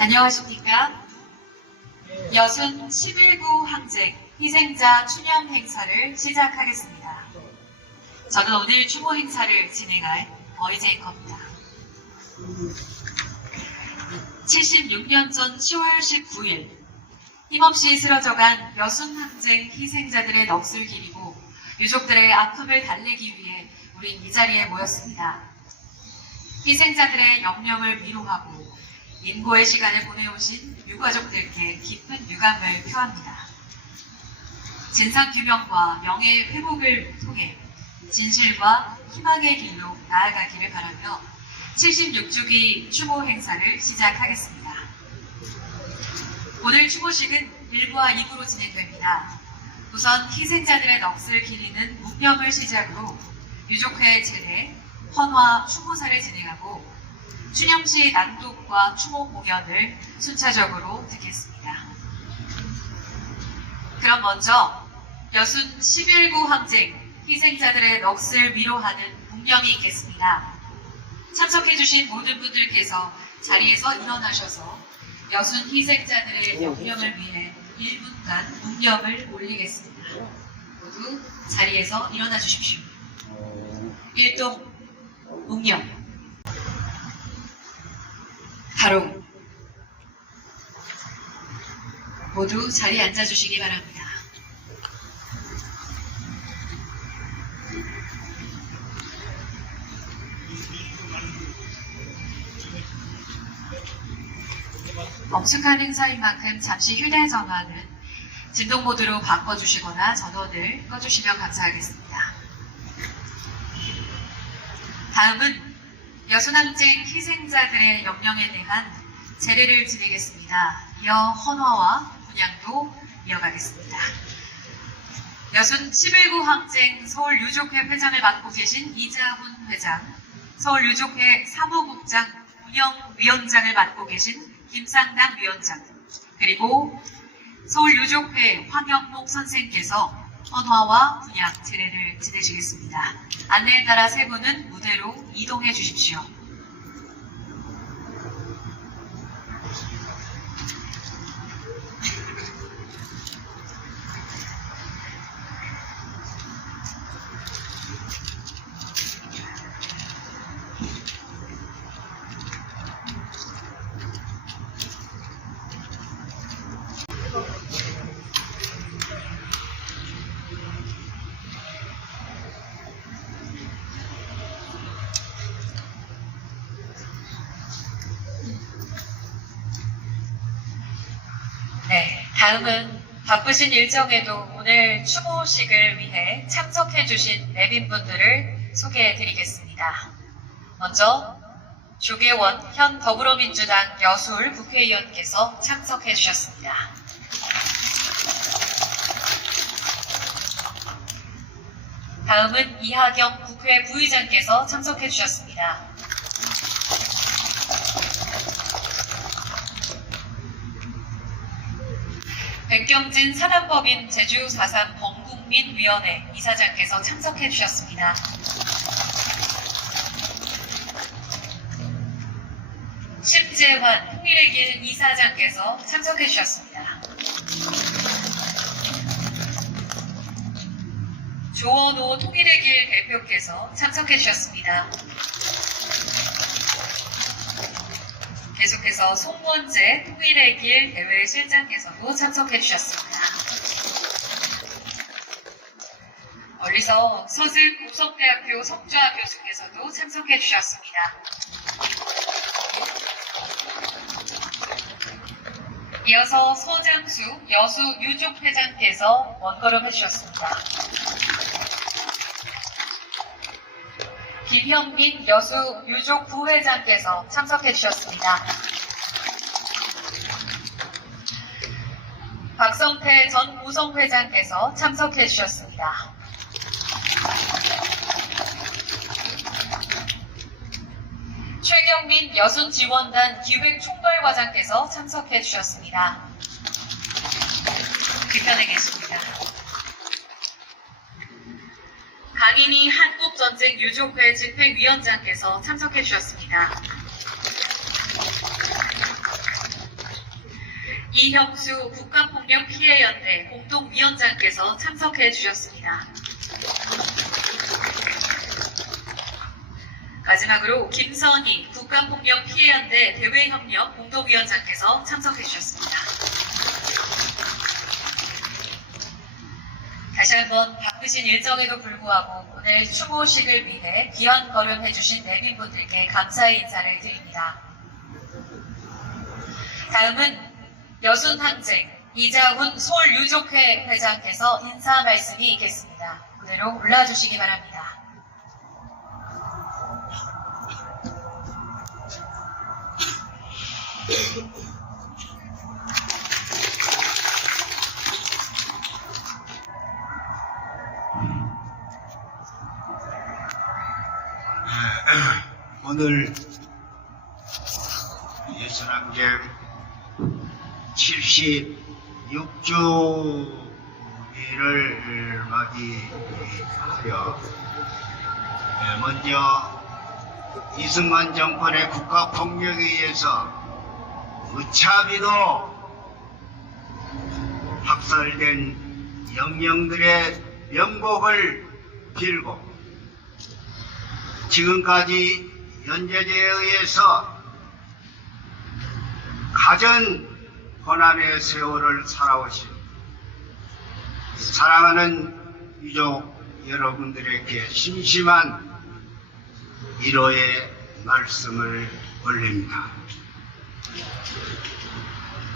안녕하십니까? 여순 11구 항쟁 희생자 추념 행사를 시작하겠습니다. 저는 오늘 추모 행사를 진행할 어이제이커입니다. 76년 전 10월 19일 힘없이 쓰러져간 여순 항쟁 희생자들의 넋을 기리고 유족들의 아픔을 달래기 위해 우린 이 자리에 모였습니다. 희생자들의 영령을 위로하고 인고의 시간을 보내오신 유가족들께 깊은 유감을 표합니다. 진상규명과 명예회복을 통해 진실과 희망의 길로 나아가기를 바라며 76주기 추모 행사를 시작하겠습니다. 오늘 추모식은 1부와 2부로 진행됩니다. 우선 희생자들의 넋을 기리는 묵념을 시작으로 유족회 제례, 헌화, 추모사를 진행하고 추념시 낭독과 추모 공연을 순차적으로 듣겠습니다. 그럼 먼저 여순 11구 항쟁 희생자들의 넋을 위로하는 묵념이 있겠습니다. 참석해주신 모든 분들께서 자리에서 일어나셔서 여순 희생자들의 영령을 위해 1분간 묵념을 올리겠습니다. 모두 자리에서 일어나 주십시오. 일동 묵념. 바로 모두 자리에 앉아주시기 바랍니다. 엄숙한 행사인 만큼 잠시 휴대전화는 진동 모드로 바꿔주시거나 전원을 꺼주시면 감사하겠습니다. 다음은 여순항쟁 희생자들의 영령에 대한 제례를 지내겠습니다. 이어 헌화와 분향도 이어가겠습니다. 여순 11구 항쟁 서울유족회 회장을 맡고 계신 이자훈 회장, 서울유족회 사무국장 운영위원장을 맡고 계신 김상남 위원장, 그리고 서울유족회 황영목 선생께서 헌화와 분향 제례를 지내시겠습니다. 안내에 따라 세 분은 무대로 이동해 주십시오. 네, 다음은 바쁘신 일정에도 오늘 추모식을 위해 참석해주신 내빈분들을 소개해드리겠습니다. 먼저 조계원 현 더불어민주당 여술 국회의원께서 참석해주셨습니다. 다음은 이하경 국회 부의장께서 참석해주셨습니다. 백경진 산안법인 제주 4.3 범국민위원회 이사장께서 참석해 주셨습니다. 심재환 통일의 길 이사장께서 참석해 주셨습니다. 조원호 통일의 길 대표께서 참석해 주셨습니다. 계속해서 송원재 통일의 길 대회 실장께서도 참석해 주셨습니다. 멀리서 서슬 고성대학교 성주아 교수께서도 참석해 주셨습니다. 이어서 서장수 여수 유족회장께서 원걸음 해주셨습니다. 김형민 여수 유족 부회장께서 참석해 주셨습니다. 박성태 전 우성회장께서 참석해 주셨습니다. 최경민 여순지원단 기획총괄과장께서 참석해 주셨습니다. 뒤편에 계십니다. 강인희 한국전쟁유족회 집행위원장께서 참석해 주셨습니다. 이형수 국가폭력피해연대 공동위원장께서 참석해 주셨습니다. 마지막으로 김선희 국가폭력피해연대 대외협력 공동위원장께서 참석해 주셨습니다. 다시 한번 바쁘신 일정에도 불구하고 오늘 추모식을 위해 귀한 걸음해 주신 내빈분들께 감사의 인사를 드립니다. 다음은 여순항쟁 이자훈 서울유족회 회장께서 인사 말씀이 있겠습니다. 무대로 올라주시기 바랍니다. 오늘 여순항쟁 76주기를 맞이하여 먼저 이승만 정권의 국가폭력에 의해서 무차비도 학살된 영령들의 명복을 빌고 지금까지 연제제에 의해서 가전 고난의 세월을 살아오신 사랑하는 유족 여러분들에게 심심한 위로의 말씀을 올립니다.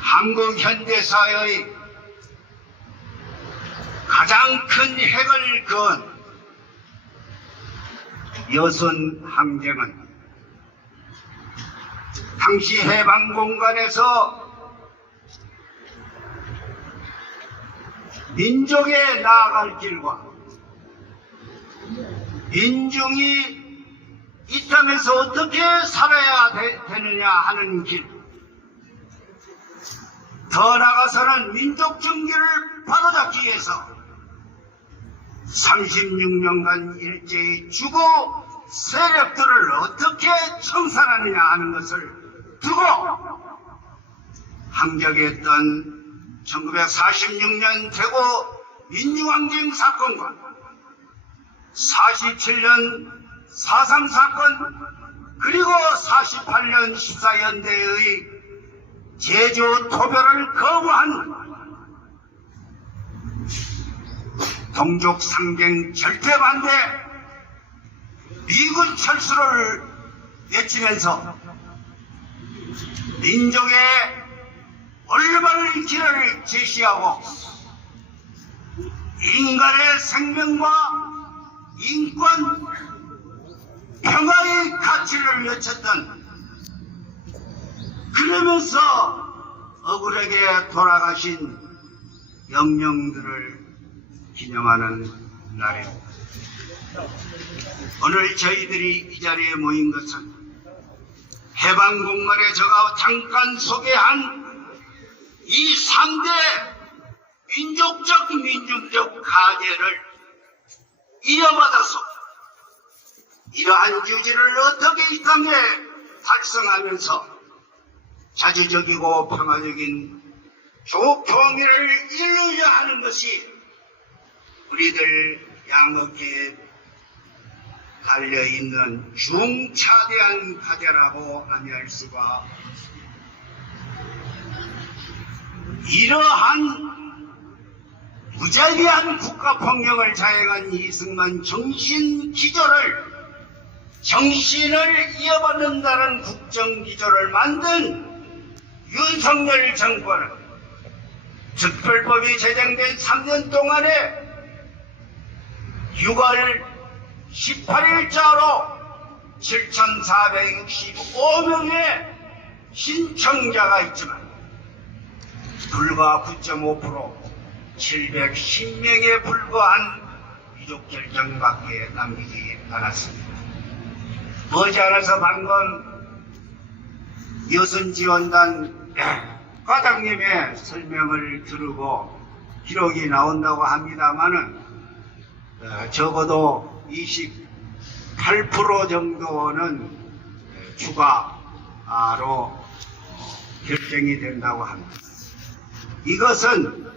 한국 현대사의 가장 큰 획을 그은 여순항쟁은 당시 해방공간에서 민족에 나아갈 길과 민중이 이 땅에서 어떻게 살아야 되느냐 하는 길, 더 나아가서는 민족 정기를 바로잡기 위해서 36년간 일제히 주고 세력들을 어떻게 청산하느냐 하는 것을 두고 항격했던 1946년 대구 민주항쟁 사건과 47년 4.3 사건 그리고 48년 14연대의 제주 토별을 거부한 동족 상갱 절대 반대 미군 철수를 외치면서 민족의 올바른 길을 제시하고 인간의 생명과 인권, 평화의 가치를 외쳤던, 그러면서 억울하게 돌아가신 영령들을 기념하는 날입니다. 오늘 저희들이 이 자리에 모인 것은 해방공간에 제가 잠깐 소개한 이 3대 민족적 민중적 가계를 이어받아서 이러한 유지를 어떻게 이 땅에 달성하면서 자주적이고 평화적인 조경의를 이루어야 하는 것이 우리들 양극계에 달려있는 중차대한 과제라고 아니할 수가 없습니다. 이러한 무자비한 국가폭력을 자행한 이승만 정신을 이어받는다는 국정기조를 만든 윤석열 정권은 특별법이 제정된 3년 동안에 6월 18일자로 7,465명의 신청자가 있지만 불과 9.5% 710명에 불과한 유족 결정밖에 남기지 않았습니다. 머지않아서 방금 여순지원단 과장님의 설명을 들으고 기록이 나온다고 합니다마는 적어도 28% 정도는 추가로 결정이 된다고 합니다. 이것은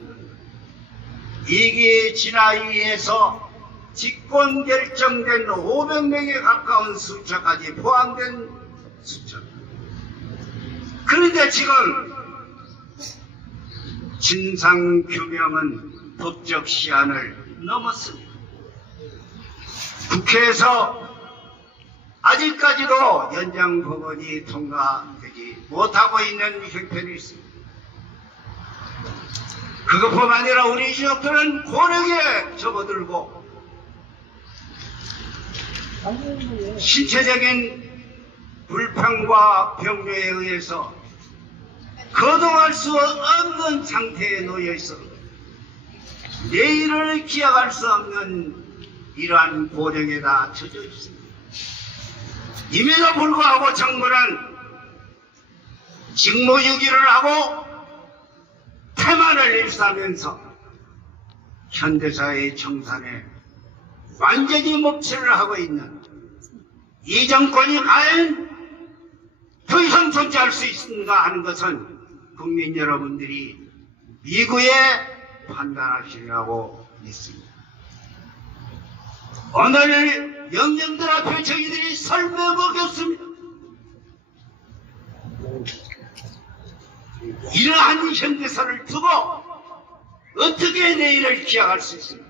이기 진화위에서 직권 결정된 500명에 가까운 숫자까지 포함된 숫자. 그런데 지금 진상규명은 법적 시한을 넘었습니다. 국회에서 아직까지도 연장법원이 통과되지 못하고 있는 형편이 있습니다. 그것뿐만 아니라 우리 지역들은 고령에 접어들고 신체적인 불평과 병료에 의해서 거동할 수 없는 상태에 놓여 있어 내일을 기약할 수 없는 이러한 고령에다 처져 있습니다. 임에도 불구하고 정부는 직무유기를 하고 태만을 일삼면서 현대사회의 청산에 완전히 목치를 하고 있는 이 정권이 과연 더 이상 존재할 수 있는가 하는 것은 국민 여러분들이 이구에 판단하시리라고 믿습니다. 오늘 영령들 앞에 저희들이 설명하겠습니다. 이러한 현대사를 두고 어떻게 내일을 기약할 수 있습니까?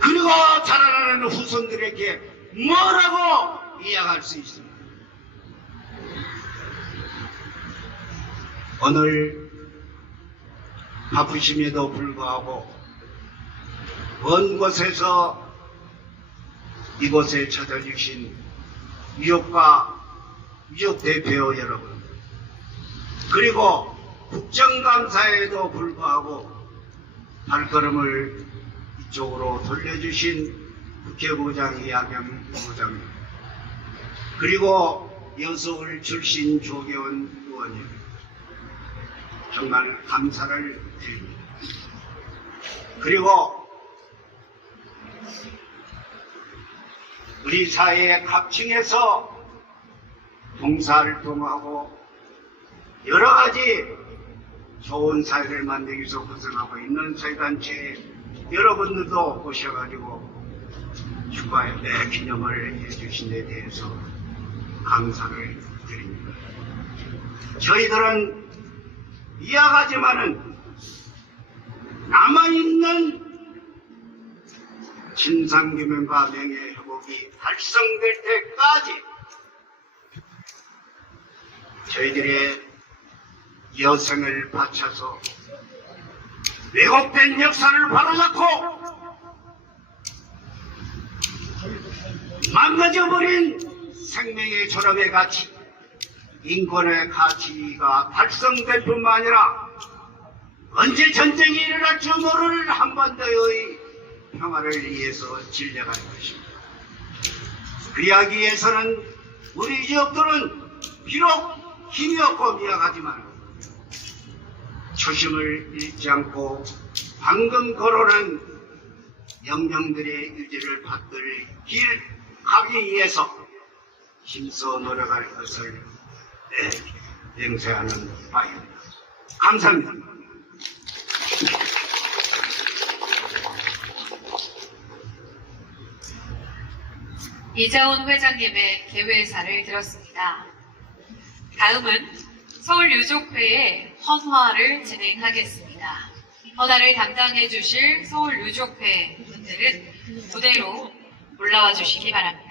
그리고 자라나는 후손들에게 뭐라고 이야기할 수 있습니까? 오늘 바쁘심에도 불구하고 먼 곳에서 이곳에 찾아주신 유족과 유족 대표 여러분, 그리고 국정감사에도 불구하고 발걸음을 이쪽으로 돌려주신 국회의장 이하경 의원님, 그리고 여서울 출신 조계원 의원님, 정말 감사를 드립니다. 그리고 우리 사회의 각층에서 봉사활동하고 여러 가지 좋은 사회를 만들기 위해서 고생하고 있는 사회단체 여러분들도 오셔가지고 축하의 매 기념을 해주신 데 대해서 감사를 드립니다. 저희들은 이야기하지만은 남아있는 진상규명과 명예회복이 달성될 때까지 저희들의 여생을 바쳐서 왜곡된 역사를 바로잡고 망가져버린 생명의 존엄의 가치, 인권의 가치가 달성될 뿐만 아니라 언제 전쟁이 일어날지 모를 한반도의 평화를 위해서 진력하는 것입니다. 그리하기 위해서는 우리 지역들은 비록 힘이 없고 미약하지만 초심을 잃지 않고 방금 걸어오는 영령들의 유지를 받들 길 가기 위해서 힘써 노력할 것을 맹세하는 바입니다. 감사합니다. 이자원 회장님의 개회사를 들었습니다. 다음은 서울유족회의 헌화를 진행하겠습니다. 헌화를 담당해 주실 서울유족회 분들은 무대로 올라와 주시기 바랍니다.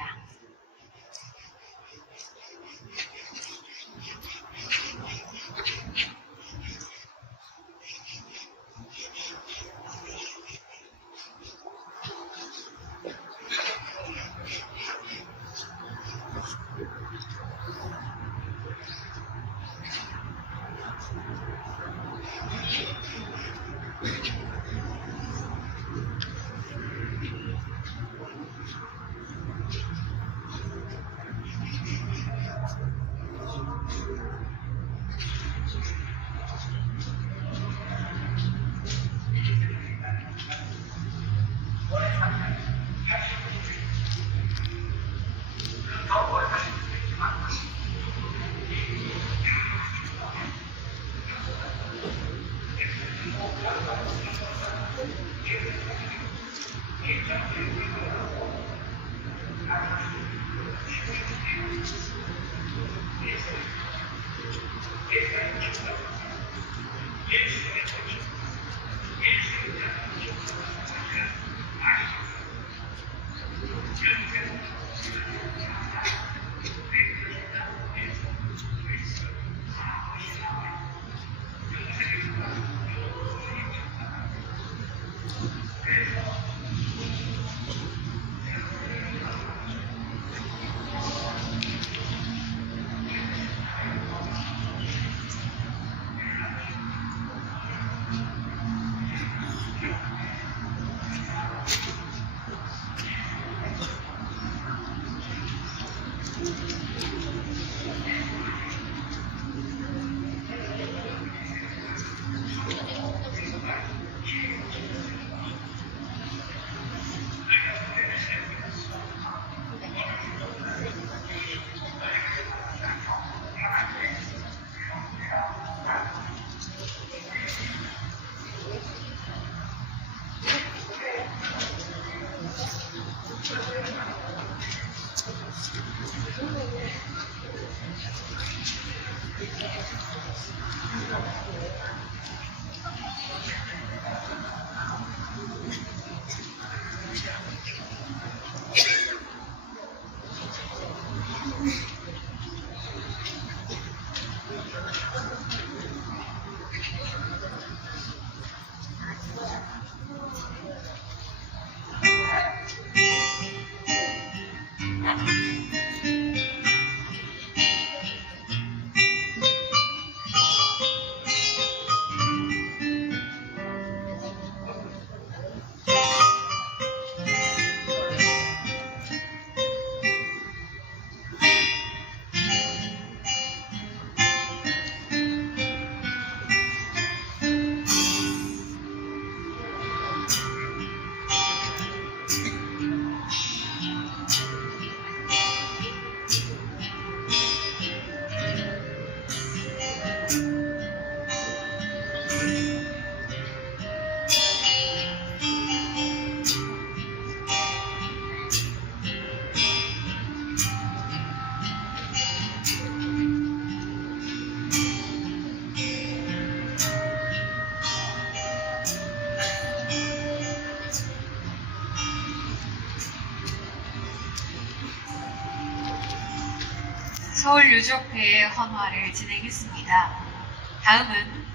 서울유족회의 헌화를 진행했습니다. 다음은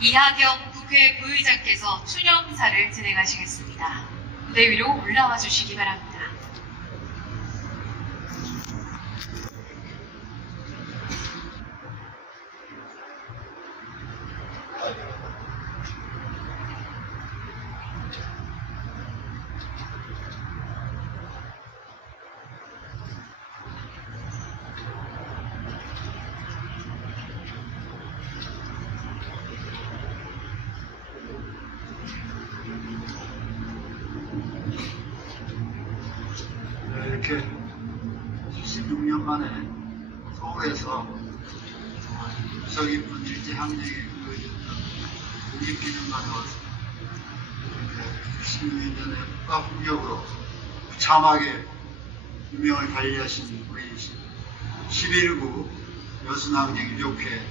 이하경 국회 부의장께서 추념사를 진행하시겠습니다. 무대 위로 올라와 주시기 바랍니다. 이렇게 76년 만에 서울에서 유서 깊은 일제항쟁에 보여줬던 독립기념관에 와서 16년 전에 국가폭력으로 참하게 유명을 달리하신 우리 11구 여순항쟁 유족회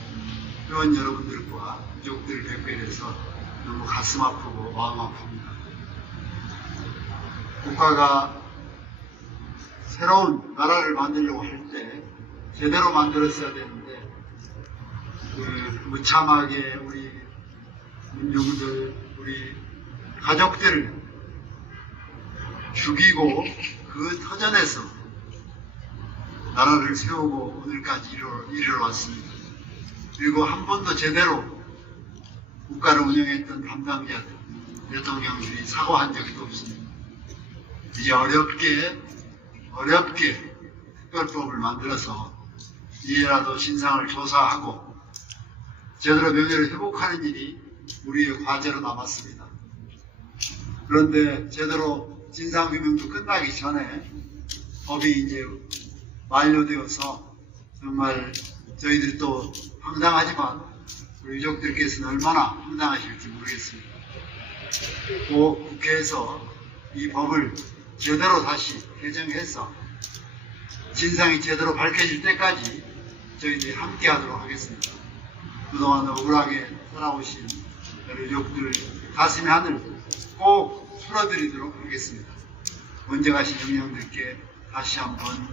회원 여러분들과 유족들을 뵙게 돼서 너무 가슴 아프고 마음 아픕니다. 국가가 새로운 나라를 만들려고 할 때 제대로 만들었어야 되는데 무참하게 우리 민중들, 우리 가족들을 죽이고 그 터전에서 나라를 세우고 오늘까지 이르러왔습니다. 그리고 한 번도 제대로 국가를 운영했던 담당자들, 대통령들이 사과한 적도 없습니다. 이제 어렵게 특별법을 만들어서 이해라도 진상을 조사하고 제대로 명예를 회복하는 일이 우리의 과제로 남았습니다. 그런데 제대로 진상규명도 끝나기 전에 법이 이제 만료되어서 정말 저희들이 또 황당하지만 우리 유족들께서는 얼마나 황당하실지 모르겠습니다. 꼭 국회에서 이 법을 제대로 다시 개정해서 진상이 제대로 밝혀질 때까지 저희들이 함께 하도록 하겠습니다. 그동안 억울하게 살아오신 유족들 가슴의 하늘 꼭 풀어드리도록 하겠습니다. 먼저 가신 영령들께 다시 한번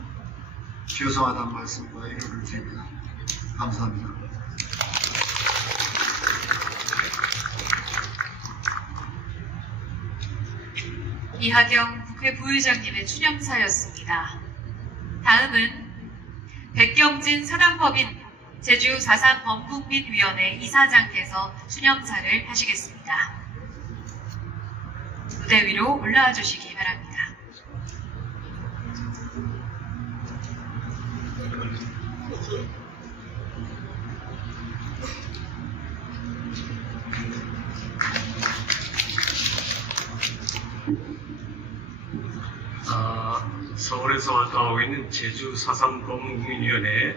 죄송하다는 말씀과 위로를 드립니다. 감사합니다. 이하경 국회 부의장님의 추념사였습니다. 다음은 백경진 사단법인 제주 4.3 범국민위원회 이사장께서 추념사를 하시겠습니다. 무대 위로 올라와 주시기 바랍니다. 서울에서 활동하고 있는 제주 4.3 범국민위원회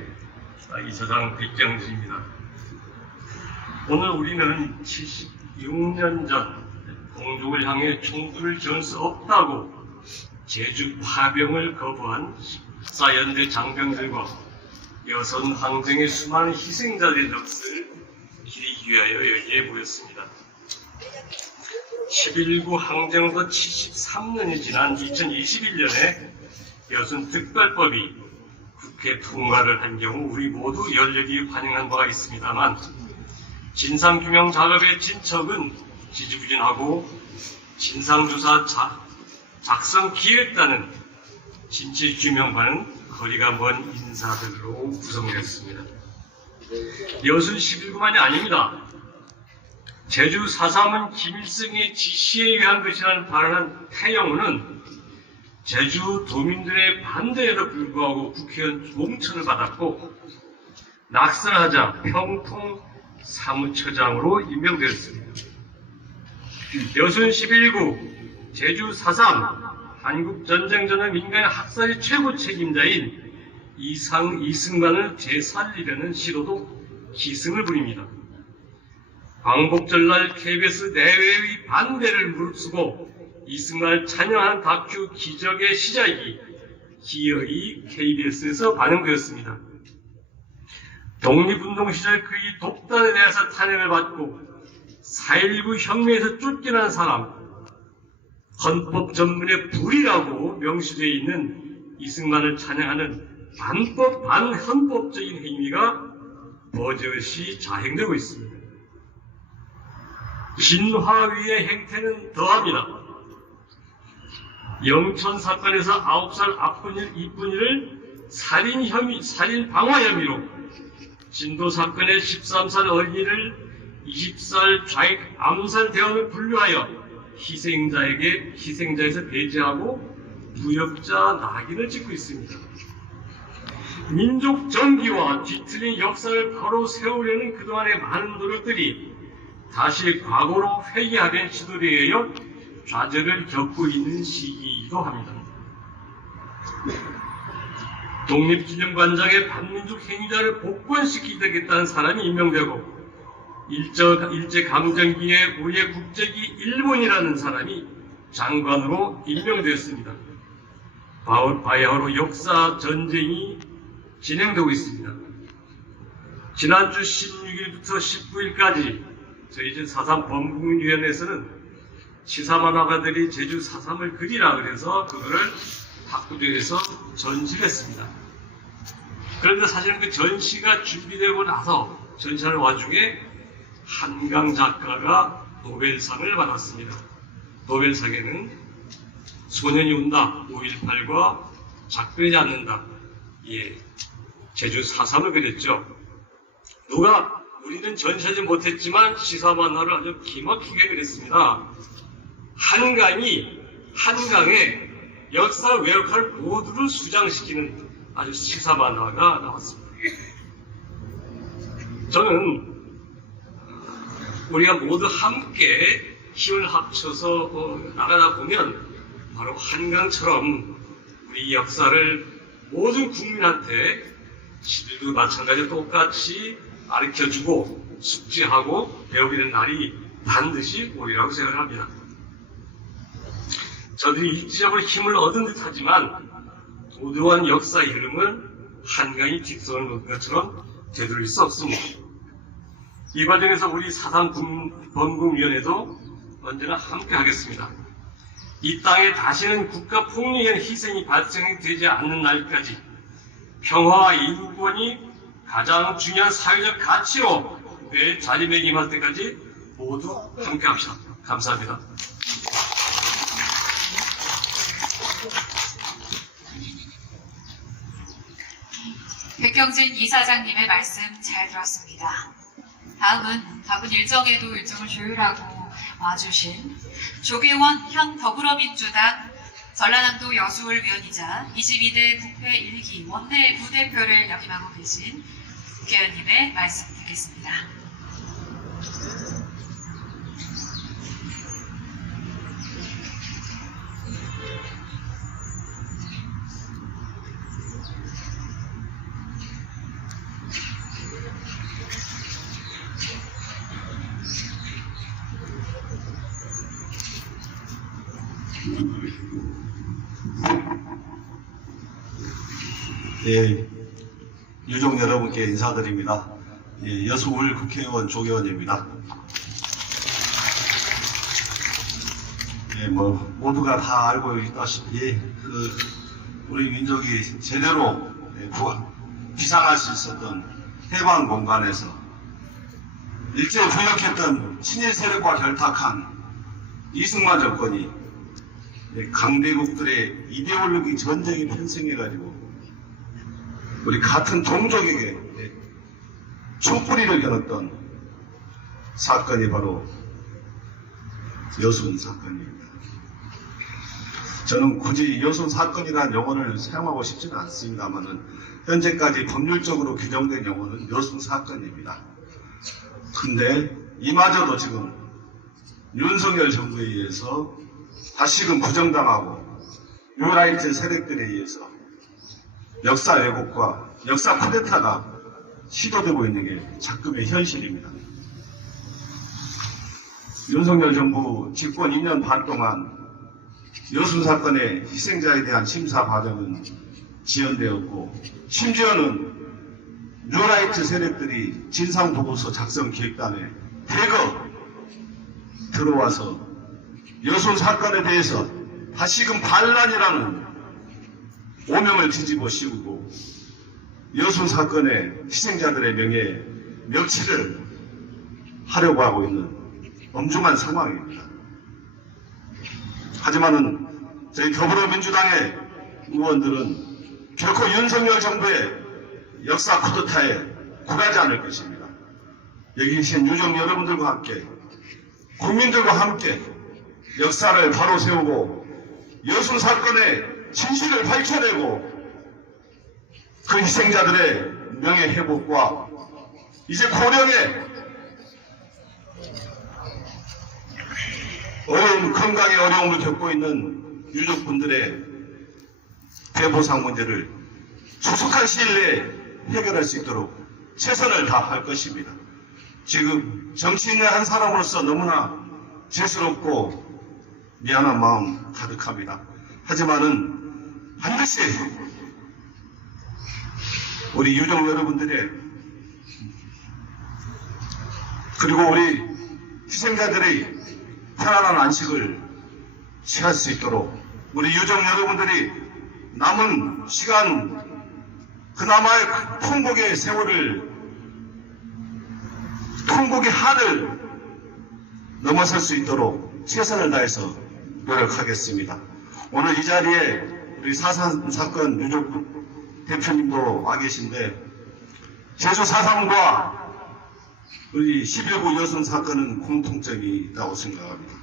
이사장 백경진입니다. 오늘 우리는 76년 전 공족을 향해 총구를 지을 수 없다고 제주 파병을 거부한 14연대 장병들과 여선 항쟁의 수많은 희생자들의 넋을 기리기 위하여 여기에 모였습니다. 11구 항쟁으로부터 73년이 지난 2021년에 여순 특별법이 국회 통과를 한 경우 우리 모두 열렬히 환영한 바가 있습니다만 진상규명 작업의 진척은 지지부진하고 진상조사 작성 기획단은 진실규명과는 거리가 먼 인사들로 구성됐습니다. 여순 11구만이 아닙니다. 제주 4.3은 김일성의 지시에 의한 것이라는 발언한 태영우는 제주 도민들의 반대에도 불구하고 국회의원 공천을 받았고 낙선하자 평통 사무처장으로 임명되었습니다. 여순 11구 제주 4.3 한국전쟁 전의 민간의 학살의 최고 책임자인 이승만을 되살리려는 시도도 기승을 부립니다. 광복절날 KBS 내외의 반대를 무릅쓰고 이승만을 찬양하는 다큐 기적의 시작이 기어이 KBS에서 반영되었습니다. 독립운동 시절 그의 독단에 대해서 탄핵을 받고 4.19 혁명에서 쫓겨난 사람, 헌법 전문의 불이라고 명시되어 있는 이승만을 찬양하는 반법, 반헌법적인 행위가 버젓이 자행되고 있습니다. 진화위의 행태는 더합니다. 영천 사건에서 9살 이쁜이를 살인 방화 혐의로, 진도 사건의 13살 어린이를 20살 좌익 암살 대원을 분류하여 희생자에서 배제하고 부역자 낙인을 찍고 있습니다. 민족 정기와 뒤틀린 역사를 바로 세우려는 그동안의 많은 노력들이 다시 과거로 회귀하된 시도에 의해 좌절을 겪고 있는 시기이기도 합니다. 독립기념관장에 반민족 행위자를 복권시키겠다는 사람이 임명되고, 일제강점기에 우리의 국적이 일본이라는 사람이 장관으로 임명되었습니다. 바야흐로 역사 전쟁이 진행되고 있습니다. 지난주 16일부터 19일까지 저희 제4.3 범국민위원회에서는 치사만화가들이 제주 4.3을 그리라 그래서 그거를 학구대에서 전시를 했습니다. 그런데 사실은 그 전시가 준비되고 나서 전시하는 와중에 한강 작가가 노벨상을 받았습니다. 노벨상에는 소년이 운다, 5.18과 작별하지 않는다, 제주 4.3을 그렸죠. 우리는 전시하지 못했지만 시사만화를 아주 기막히게 그렸습니다. 한강에 역사 왜곡할 모두를 수장시키는 아주 시사만화가 나왔습니다. 저는 우리가 모두 함께 힘을 합쳐서 나가다 보면 바로 한강처럼 우리 역사를 모든 국민한테 시들도 마찬가지로 똑같이 가르쳐주고 숙지하고 배우게 된 날이 반드시 오리라고 생각을 합니다. 저들이 일시적으로 힘을 얻은 듯 하지만 도도한 역사의 흐름은 한강이 뒷선을 놓은 것처럼 되돌릴 수 없습니다. 이 과정에서 우리 4.3 범국위원회도 언제나 함께 하겠습니다. 이 땅에 다시는 국가 폭력에 의한 희생이 발생되지 않는 날까지 평화와 인권이 가장 중요한 사회적 가치로 내 자리매김할 때까지 모두 함께 합시다. 감사합니다. 백경진 이사장님의 말씀 잘 들었습니다. 다음은 바쁜 일정을 조율하고 와주신 조계원 현 더불어민주당 전라남도 여수울 위원이자 22대 국회 1기 원내 부대표를 역임하고 계신 국회의원님의 말씀 듣겠습니다. 유족 여러분께 인사드립니다. 여수울 국회의원 조계원입니다. 모두가 다 알고 있다시피 우리 민족이 제대로 비상할 수 있었던 해방 공간에서 일제 부역했던 친일 세력과 결탁한 이승만 정권이 강대국들의 이데올로기 전쟁이 편승해가지고 우리 같은 동족에게 촛불이를 겨눴던 사건이 바로 여순 사건입니다. 저는 굳이 여순 사건이라는 용어를 사용하고 싶지는 않습니다만은 현재까지 법률적으로 규정된 용어는 여순 사건입니다. 근데 이마저도 지금 윤석열 정부에 의해서 다시금 부정당하고 뉴라이트 세력들에 의해서 역사 왜곡과 역사 쿠데타가 시도되고 있는 게 작금의 현실입니다. 윤석열 정부 집권 2년 반 동안 여순 사건의 희생자에 대한 심사 과정은 지연되었고, 심지어는 뉴라이트 세력들이 진상보고서 작성 기획단에 대거 들어와서 여순 사건에 대해서 다시금 반란이라는 오명을 뒤집어 씌우고 여순 사건의 희생자들의 명예에 멸치를 하려고 하고 있는 엄중한 상황입니다. 하지만은 저희 더불어민주당의 의원들은 결코 윤석열 정부의 역사 쿠데타에 굴하지 않을 것입니다. 여기 계신 유족 여러분들과 함께 국민들과 함께 역사를 바로 세우고 여순 사건의 진실을 밝혀내고 그 희생자들의 명예 회복과 이제 고령의 건강의 어려움을 겪고 있는 유족분들의 배보상 문제를 조속한 시일 내에 해결할 수 있도록 최선을 다할 것입니다. 지금 정치인의 한 사람으로서 너무나 죄스럽고 미안한 마음 가득합니다. 하지만은 반드시 우리 유족 여러분들의 그리고 우리 희생자들의 편안한 안식을 취할 수 있도록 우리 유족 여러분들이 남은 시간 그나마의 통곡의 세월을 통곡의 한을 넘어설 수 있도록 최선을 다해서 노력하겠습니다. 오늘 이 자리에 우리 4.3 사건 유족 대표님도 와 계신데 제주 4.3과 우리 11구 여순 사건은 공통점이 있다고 생각합니다.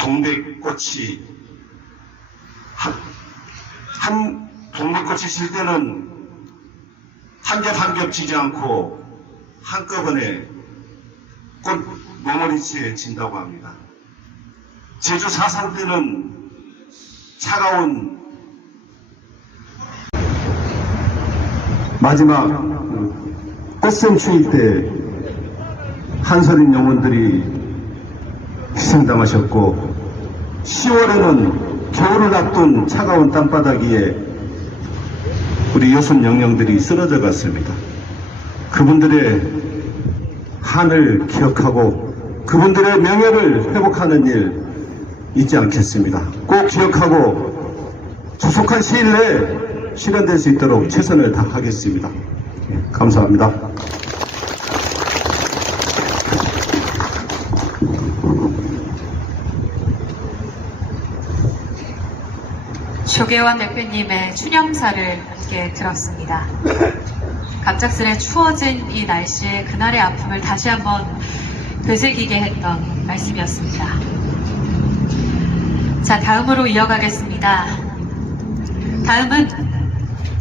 동백꽃이 한 동백꽃이 질 때는 한 겹 한 겹 지지 않고 한꺼번에 꽃 몽어리치에 진다고 합니다. 제주 4.3 때는 차가운 마지막 꽃샘추위 때 한서린 영혼들이 희생당하셨고 10월에는 겨울을 앞둔 차가운 땅바닥 위에 우리 여순 영령들이 쓰러져 갔습니다. 그분들의 한을 기억하고 그분들의 명예를 회복하는 일 잊지 않겠습니다. 꼭 기억하고 조속한 시일 내에 실현될 수 있도록 최선을 다하겠습니다. 감사합니다. 조계환 대표님의 추념사를 함께 들었습니다. 갑작스레 추워진 이 날씨에 그날의 아픔을 다시 한번 되새기게 했던 말씀이었습니다. 자, 다음으로 이어가겠습니다. 다음은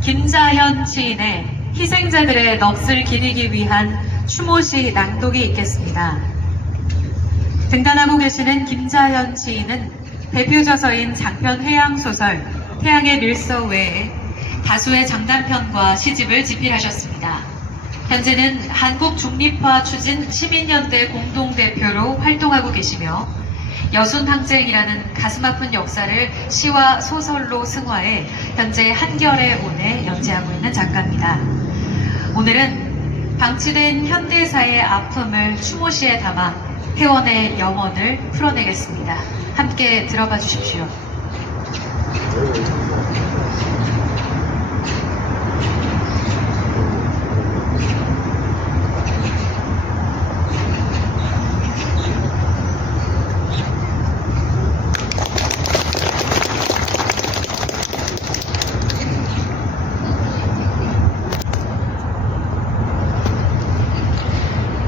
김자현 시인의 희생자들의 넋을 기리기 위한 추모시 낭독이 있겠습니다. 등단하고 계시는 김자현 시인은 대표 저서인 장편 회양소설 태양의 밀서 외에 다수의 장단편과 시집을 집필하셨습니다. 현재는 한국 중립화 추진 시민연대 공동대표로 활동하고 계시며 여순항쟁이라는 가슴 아픈 역사를 시와 소설로 승화해 현재 한겨레 온에 연재하고 있는 작가입니다. 오늘은 방치된 현대사의 아픔을 추모시에 담아 회원의 영혼을 풀어내겠습니다. 함께 들어봐 주십시오.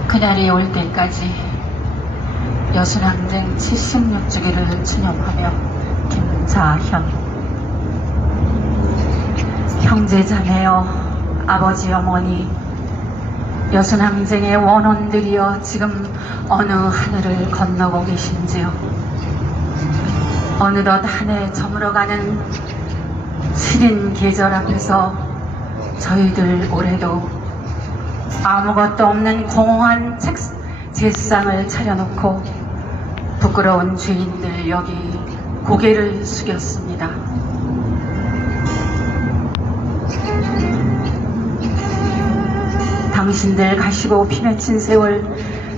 그날이 올 때까지 여순항쟁 76주기를 추념하며 김자현 형제자매여 아버지 어머니 여순항쟁의 원혼들이여 지금 어느 하늘을 건너고 계신지요. 어느덧 한 해 저물어가는 시린 계절 앞에서 저희들 올해도 아무것도 없는 공허한 제상을 차려놓고 부끄러운 죄인들 여기 고개를 숙였습니다. 당신들 가시고 피맺힌 세월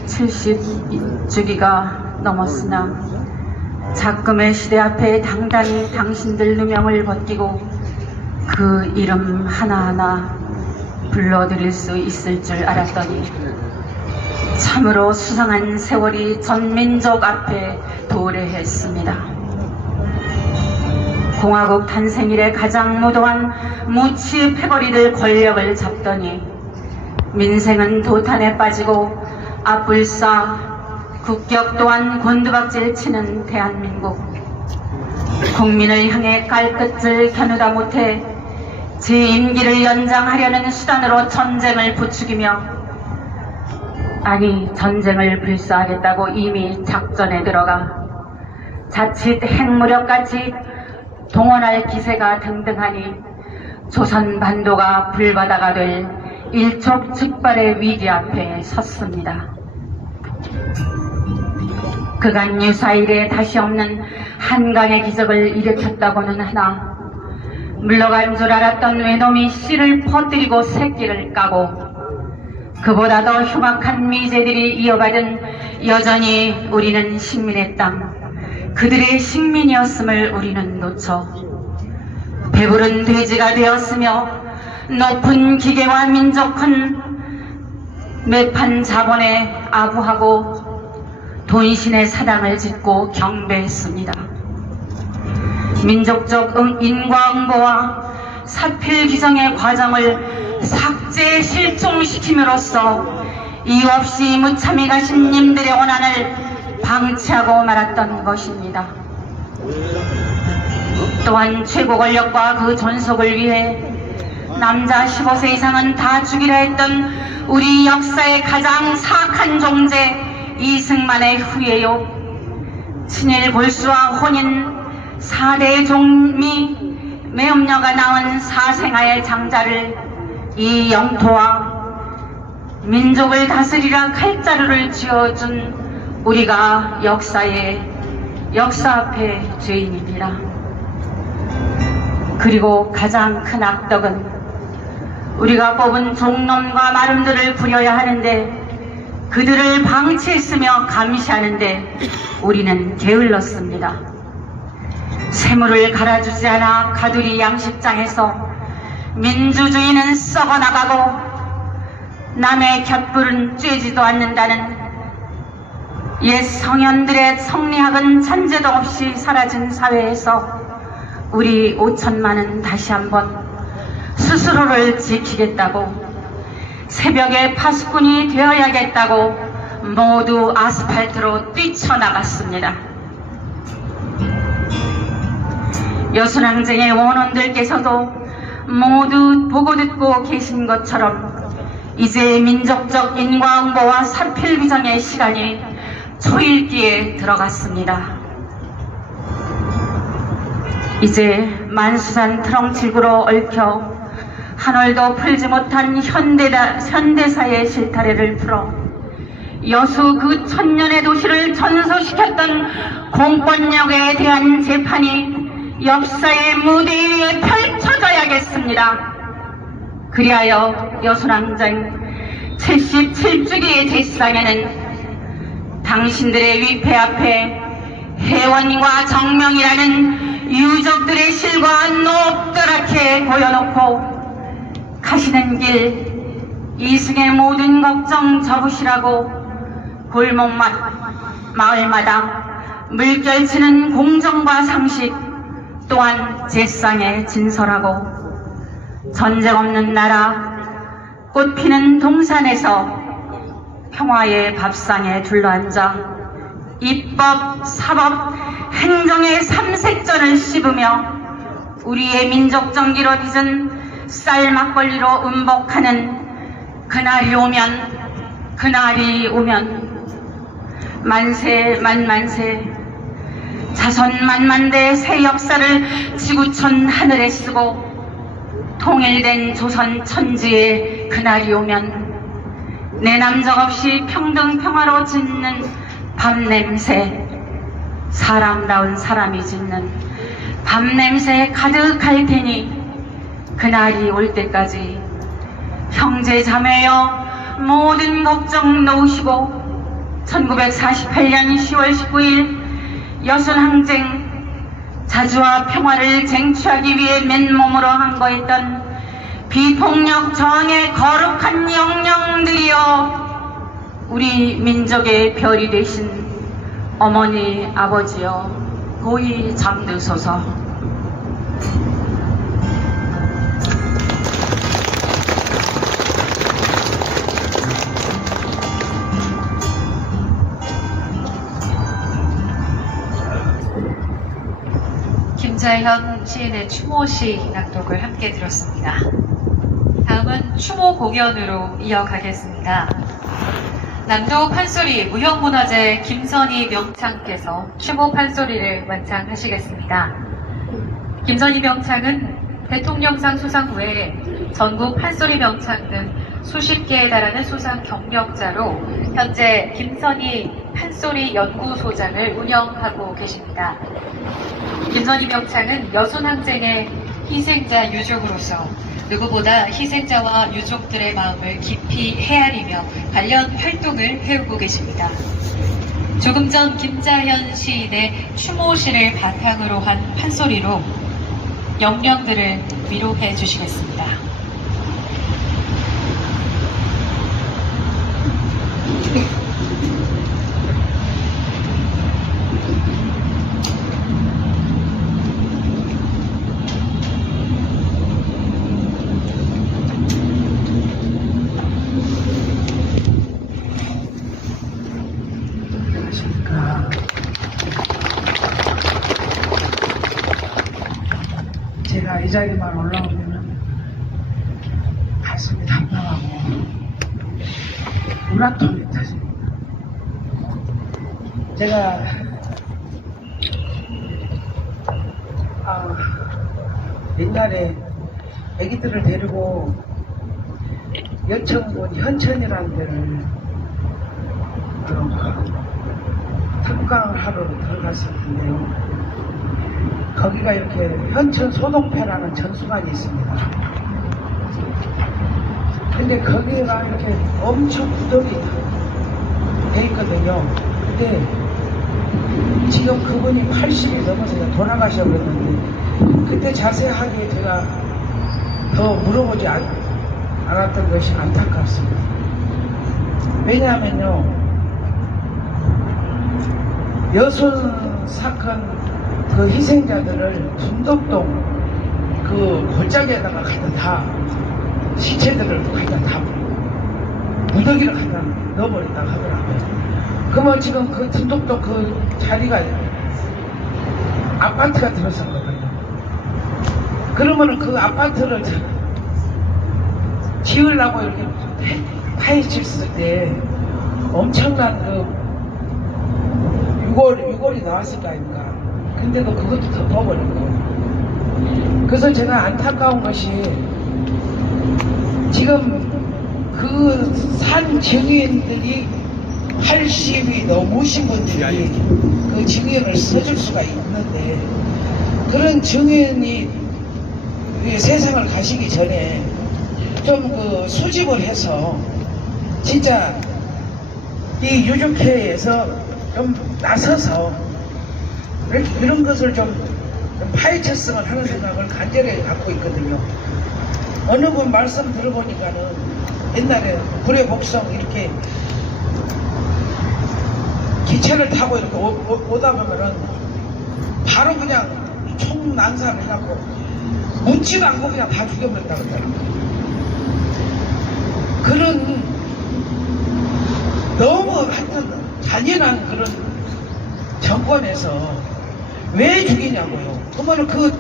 70주기가 넘었으나 작금의 시대 앞에 당당히 당신들 누명을 벗기고 그 이름 하나하나 불러들일 수 있을 줄 알았더니 참으로 수상한 세월이 전 민족 앞에 도래했습니다. 공화국 탄생 이래 가장 무도한 무치 패거리들 권력을 잡더니 민생은 도탄에 빠지고 앞불싸 국격 또한 곤두박질 치는 대한민국. 국민을 향해 깔끝을 겨누다 못해 제 임기를 연장하려는 수단으로 전쟁을 부추기며, 아니 전쟁을 불사하겠다고 이미 작전에 들어가 자칫 핵무력까지 동원할 기세가 등등하니 조선 반도가 불바다가 될 일촉즉발의 위기 앞에 섰습니다. 그간 유사일에 다시 없는 한강의 기적을 일으켰다고는 하나 물러간 줄 알았던 외놈이 씨를 퍼뜨리고 새끼를 까고 그보다 더 흉악한 미제들이 이어받은 여전히 우리는 식민의 땅, 그들의 식민이었음을 우리는 놓쳐 배부른 돼지가 되었으며 높은 기계와 민족은 매판 자본에 아부하고 돈신의 사당을 짓고 경배했습니다. 민족적 인과응보와 사필 규정의 과정을 삭제 실종시킴으로써 이유 없이 무참히 가신 님들의 원한을 방치하고 말았던 것입니다. 또한 최고 권력과 그 존속을 위해 남자 15세 이상은 다 죽이라 했던 우리 역사의 가장 사악한 존재 이승만의 후예요. 친일 골수와 혼인 4대 종미 매음녀가 낳은 사생아의 장자를 이 영토와 민족을 다스리라 칼자루를 쥐어준 우리가 역사 앞에 죄인입니다. 그리고 가장 큰 악덕은 우리가 뽑은 종놈과 마름들을 부려야 하는데 그들을 방치했으며 감시하는데 우리는 게을렀습니다. 새물을 갈아주지 않아 가두리 양식장에서 민주주의는 썩어나가고 남의 곁불은 쬐지도 않는다는 옛 성현들의 성리학은 잔재도 없이 사라진 사회에서 우리 5천만은 다시 한번 스스로를 지키겠다고, 새벽의 파수꾼이 되어야겠다고 모두 아스팔트로 뛰쳐나갔습니다. 여순항쟁의 원원들께서도 모두 보고 듣고 계신 것처럼 이제 민족적 인과응보와 사필규정의 시간이 초읽기에 들어갔습니다. 이제 만수산 트렁칠구로 얽혀 한 올도 풀지 못한 현대사의 실타래를 풀어 여수 그 천년의 도시를 전소시켰던 공권력에 대한 재판이 역사의 무대 위에 펼쳐져야겠습니다. 그리하여 여순항쟁 77주기의 제상에는 당신들의 위패 앞에 해원과 정명이라는 유족들의 실과 높더랗게 보여놓고 가시는 길 이승의 모든 걱정 접으시라고 골목맛 마을마다 물결치는 공정과 상식 또한 제상에 진설하고 전쟁 없는 나라 꽃피는 동산에서 평화의 밥상에 둘러앉아 입법, 사법, 행정의 삼색전을 씹으며 우리의 민족 정기로 빚은 쌀 막걸리로 음복하는 그날이 오면 만세 만만세 자손 만만대 새 역사를 지구촌 하늘에 쓰고 통일된 조선 천지의 그날이 오면 내남적 없이 평등 평화로 짓는 밤냄새, 사람다운 사람이 짓는 밤냄새 가득할 테니 그날이 올 때까지 형제 자매여 모든 걱정 놓으시고 1948년 10월 19일 여순항쟁 자주와 평화를 쟁취하기 위해 맨몸으로 항거했던 비폭력 저항의 거룩한 영령들이여 우리 민족의 별이 되신 어머니 아버지여 고이 잠드소서. 김자현 시인의 추모시 낭독을 함께 들었습니다. 다음은 추모 공연으로 이어가겠습니다. 남도 판소리 무형문화재 김선희 명창께서 추모 판소리를 완창하시겠습니다. 김선희 명창은 대통령상 수상 외에 전국 판소리 명창 등 수십 개에 달하는 수상 경력자로 현재 김선희 판소리 연구소장을 운영하고 계십니다. 김선희 명창은 여순항쟁의 희생자 유족으로서 누구보다 희생자와 유족들의 마음을 깊이 헤아리며 관련 활동을 해오고 계십니다. 조금 전 김자현 시인의 추모시를 바탕으로 한 판소리로 영령들을 위로해 주시겠습니다. 제가 이 자리만 올라오면은 가슴이 답답하고 우라통이 터집니다. 제가 옛날에 애기들을 데리고 여천군 현천이라는 데를 특강을 하러 들어갔을 텐데요. 거기가 이렇게 현천 소동패라는 전수관이 있습니다. 근데 거기가 이렇게 엄청 구덩이 돼 있거든요. 근데 지금 그분이 80이 넘어서 돌아가셔 그랬는데 그때 자세하게 제가 더 물어보지 않았던 것이 안타깝습니다. 왜냐하면요, 여순 사건 그 희생자들을 분덕동 그 골짜기에다가 갖다 다 시체들을 갖다 다 무더기를 갖다 넣어버린다고 하더라고요. 그러면 지금 그 분덕동 그 자리가 아파트가 들어섰거든요. 그러면은 그 아파트를 지으려고 이렇게 파헤쳤을 때 엄청난 그 유골이 나왔을 거 아닙니까? 근데도 그것도 덮어버리고. 그래서 제가 안타까운 것이 지금 그 산 증인들이 80이 넘으신 분들이 그 증인을 써줄 수가 있는데 그런 증인이 세상을 가시기 전에 좀 그 수집을 해서 진짜 이 유족회에서 좀 나서서 이런 것을 좀 파헤쳤으면 하는 생각을 간절히 갖고 있거든요. 어느 분 말씀 들어보니까는 옛날에 구례복성 이렇게 기차를 타고 이렇게 오다 보면은 바로 그냥 총 난사를 해갖고 묻지도 않고 그냥 다 죽여버렸다고 그러더라고요. 그런 너무 하여튼 잔인한 그런 정권에서 왜 죽이냐고요. 그러면은 그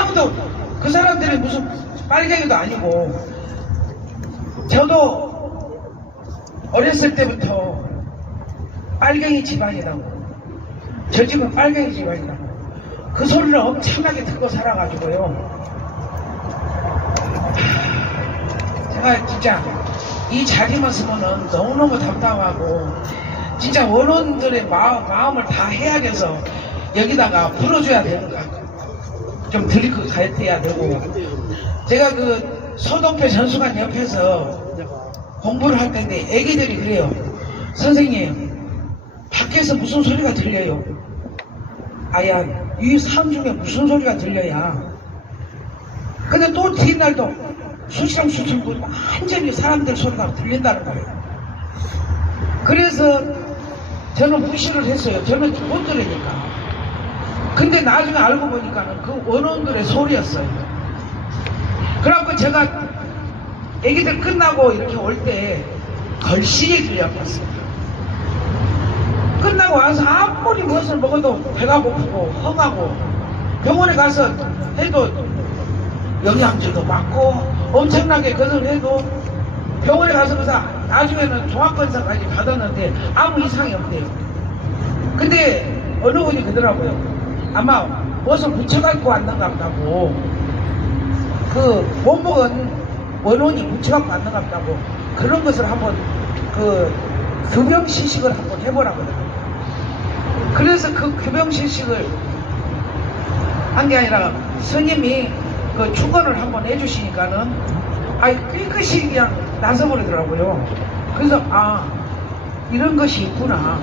아무도 그 사람들이 무슨 빨갱이도 아니고 저도 어렸을 때부터 빨갱이 집안이라고 저 집은 빨갱이 집안이라고 그 소리를 엄청나게 듣고 살아가지고요. 제가 진짜 이 자리만 쓰면은 너무너무 답답하고 진짜 원원들의 마음을 다 헤아려서 여기다가 풀어줘야 되는 거 좀 들고 가야 되고 제가 그 소동패 전수관 옆에서 공부를 할 텐데 애기들이 그래요. 선생님 밖에서 무슨 소리가 들려요? 아야 이 산 중에 무슨 소리가 들려야. 근데 또 뒷날도 수시랑 완전히 사람들 소리가 들린다는 거예요. 그래서 저는 무시를 했어요. 저는 못 들으니까. 근데 나중에 알고 보니까는 그 원원들의 소리였어요. 그래갖고 제가 애기들 끝나고 이렇게 올 때 걸신이 들려왔어요. 끝나고 와서 아무리 무엇을 먹어도 배가 고프고 헝하고 병원에 가서 해도 영양제도 맞고 엄청나게 그것을 해도 병원에 가서 나중에는 종합검사까지 받았는데 아무 이상이 없대요. 근데 어느 분이 그러더라고요. 아마 무엇을 묻혀갖고 왔는가 보다고, 그 원목은 원혼이 묻혀갖고 왔는가 보다고, 그런 것을 한번 규명시식을 한번 해보라고 하더라고요. 그래서 그 규명시식을 한 게 아니라 스님이 그 축원을 한번 해주시니까는 깨끗이 그냥 나서버리더라고요. 그래서 이런 것이 있구나.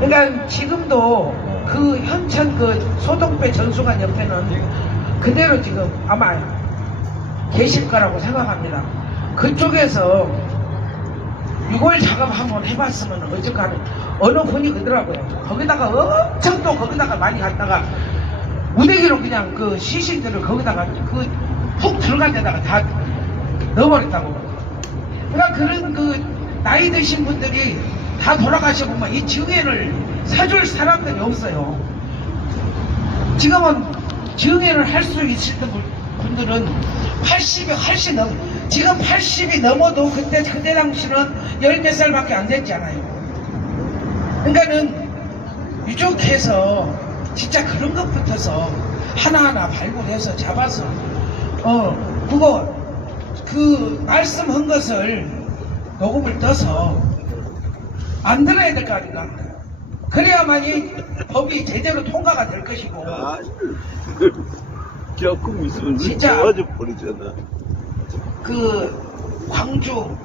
그러니까 지금도 그 현천 그 소동배 전수관 옆에는 그대로 지금 아마 계실 거라고 생각합니다. 그쪽에서 6월 작업 한번 해봤으면 어쨌거나 어느 분이 그러더라고요. 거기다가 엄청 또 거기다가 많이 갔다가 무대기로 그냥 그 시신들을 거기다가 푹 들어간 데다가 다 넣어버렸다고. 그러니까 그런 그 나이 드신 분들이 다 돌아가셔보면 이 증인을 사줄 사람들이 없어요. 지금은 증인을 할 수 있을 분들은 80이 훨씬 지금 80이 넘어도 그때 당시는 10몇 살밖에 안 됐잖아요. 그러니까는 유족해서 진짜 그런 것부터서 하나하나 발굴해서 잡아서 그 말씀한 것을 녹음을 떠서 만들어야 될 거 아닌가. 그래야만이 법이 제대로 통과가 될 것이고. 조금 있으면 진짜 좋아져 버리잖아. 그 광주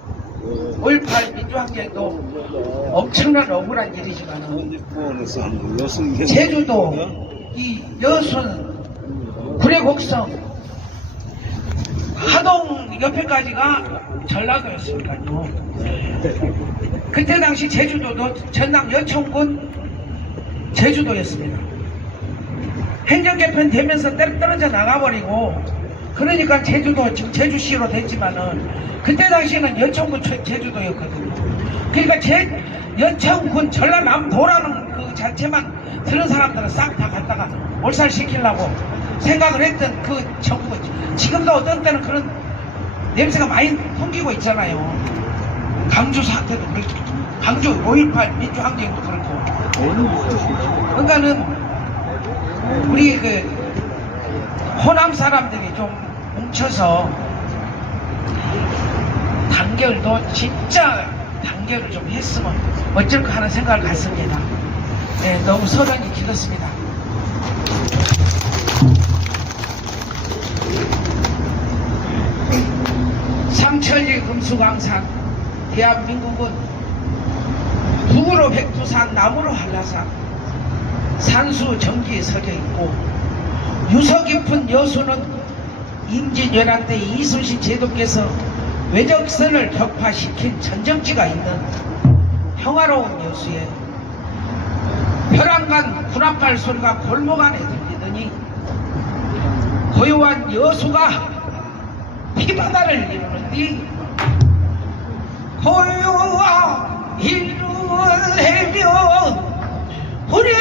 5.18 민주항쟁도 엄청난 억울한 일이지만은 제주도 이 여순 구례곡성 하동 옆에까지가 전라도였으니까요. 그때 당시 제주도도 전남 여천군 제주도였습니다. 행정 개편되면서 떨어져 나가버리고, 그러니까 제주도 지금 제주시로 됐지만은 그때 당시에는 여천군 제주도였거든요. 그러니까 여천군 전라남도라는 그 자체만 들은 사람들은 싹 다 갖다가 몰살시키려고 생각을 했던 그 정부. 지금도 어떤 때는 그런 냄새가 많이 풍기고 있잖아요. 강주 사태도 그렇고, 강주 5.18 민주항쟁도 그렇고. 그러니까는 우리 그 호남 사람들이 좀 뭉쳐서 단결도 진짜 단결을 좀 했으면 어쩔까 하는 생각을 갖습니다. 네, 너무 서론이 길었습니다. 상천리 금수강산, 대한민국은 북으로 백두산, 남으로 한라산, 산수 정기에 서려 있고, 유서 깊은 여수는 임진왜란 때 이순신 제도께서 외적선을 격파시킨 전정지가 있는 평화로운 여수에 벼랑간 군합발 소리가 골목 안에 들리더니 고요한 여수가 피바다를 이루는디, 고요한 이루는 해변 후려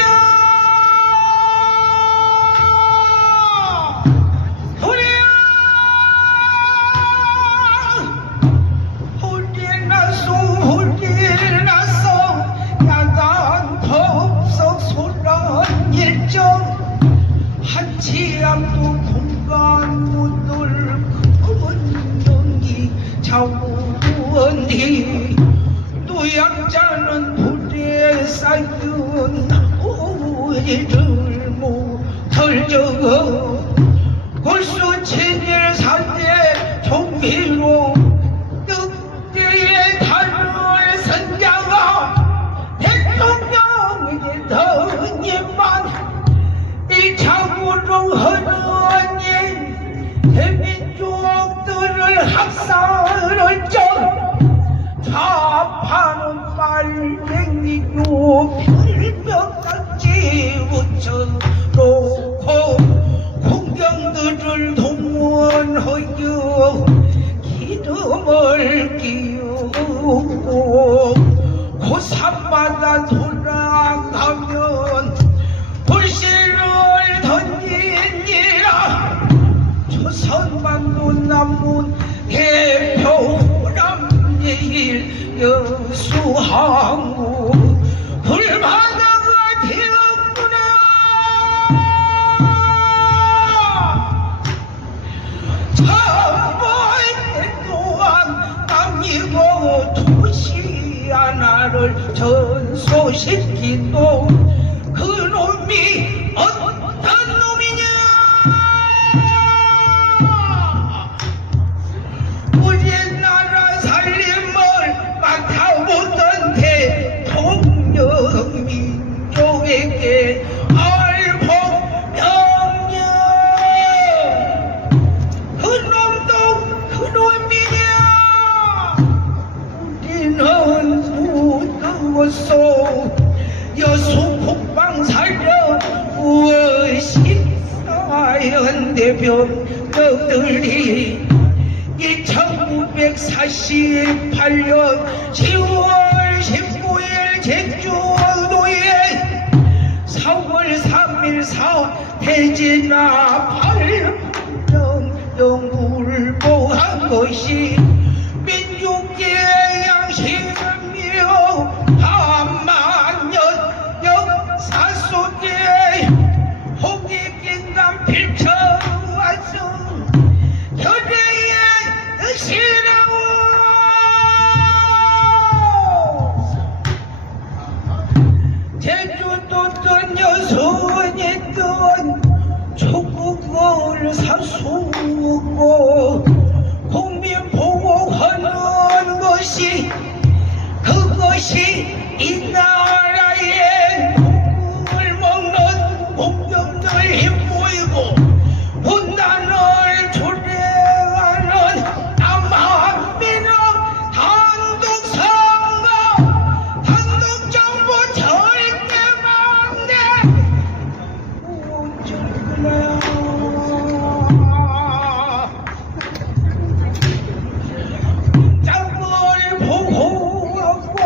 한치암도 공간 못들 큰 정이 자원디, 노약자는 불에 쌓인 오리를 못할 적어 골수 체질 산대 종비로 늑대의 달을 선장아 대통령의 덕님만 이 자구로 허느니 대민족들을 붙여놓고 군경들을 동원하여 기름을 끼우고 고산마다 돌아가면 불씨를 던지니라. 조선반도 남문 대표 남예일 여수항구 불바다가 되었구나. 참모에 또한 남이고 도시 하나를 전소시키도 그놈이 어떤 놈이냐. 우리나라 살림을 맡아보던 대통령 민족에게 알복명령. 그놈도 그놈이냐. 우리는 무더워서 여수 국방사령 우식사연 대병들이 1948년 10월 19일 제주도에 4월 3일 대진아 8명령을 보한 것이 민족의 양심이며 반만년 역사 속에 홍익인간 펼쳐왔음 현대의 뜻이라고. 제주도던 여선이던 조국을 사수고 국민 보호하는 것이 그것이 이 나라의 국을 먹는 공정들 힘보이고 분단을 초래하는 남한민족 단독선거 단독정부 절대 막내 어쩌구나. 짱을 보호하고